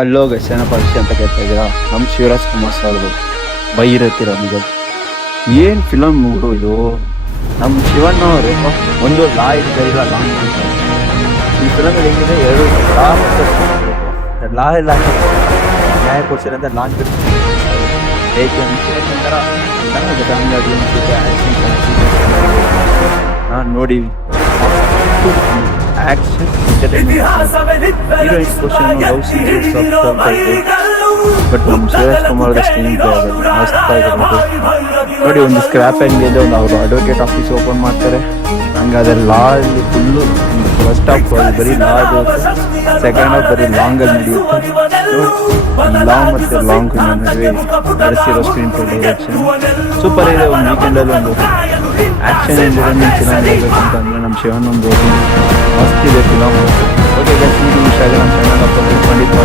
ಅಲ್ಲೋ ಗಸನ ಪರೀಕ್ಷೆ ಅಂತ ಕೇಳ್ತಾ ಇದ್ದೀರಾ? ನಮ್ಮ ಶಿವರಾಜ್ ಕುಮಾರ್ ಸರ್ದು ಬೈರತಿರ ನಿಜ. ಏನು ಫಿಲಮ್ ನೋಡು ಇದು. ನಮ್ಮ ಶಿವಣ್ಣ ಅವರು ಒಂದು ಲಾ ಇಲ್ಲ ಲಾಂಗ್ ಈ ಫಿಲಮಲ್ಲಿ ಹೆಂಗಿದೆ, ಎರಡು ಲಾ ಎಲ್ಲ ನ್ಯಾಯ ಕೊಡ್ಸಿರ ಅಂತ ಲಾಂಗ್ ಹೇಗೆ ಒಂಥರ ಚೆನ್ನಾಗಿದೆ. ನಾನು ನೋಡಿ action heroine question love series but ನಮ್ಮ ಶಿವರಾಜ್ ಕುಮಾರ್ ಸ್ಕ್ರೀನ್ ಪ್ಲೇ ಮಸ್ತ್ ಆಗಿರೋದು ನೋಡಿ. ಒಂದು ಸ್ಕ್ರ್ಯಾಪ್ ಹೆಂಗಿದೆ, ಒಂದು ಅವರು ಅಡ್ವೊಕೇಟ್ ಆಫೀಸ್ ಓಪನ್ ಮಾಡ್ತಾರೆ, ಹಂಗೆ ಅದ್ರ ಲಾ ಅಲ್ಲಿ ಫುಲ್ಲು ಫಸ್ಟ್ ಹಾಫ್ ಬರೀ ಲಾ ಇರುತ್ತೆ, ಸೆಕೆಂಡ್ ಹಾಫ್ ಬರೀ ಲಾಂಗಲ್ಲಿ ನಡೆಯುತ್ತೆ. ಲಾ ಮತ್ತು ಲಾಂಗ್ ನಡುವೆ ನಡೆಸಿರೋ ಸ್ಕ್ರೀನ್ ಪ್ಲೇ ಡೈರೆಕ್ಷನ್ ಸೂಪರ್ ಇದೆ. ಒಂದು ವೀಕೆಂಡಲ್ಲಿ ಒಂದು ಆ್ಯಕ್ಷನ್ ಎಂಟರ್ಟೈನ್ಮೆಂಟ್ ಫಿಲಮ್ ಹೇಳ್ಬೇಕಂತಂದರೆ ನಮ್ಮ ಶಿವಣ್ಣ ಒಂದು ಮಸ್ತ್ ಇದೆ ಫಿಲಮ್. ಓಕೆ ಗೈಸ್, ನಿಮಗೆ ಇಷ್ಟ ಆಗಿದೆ ನಮ್ಮ ಚಾನಲ್ ಖಂಡಿತ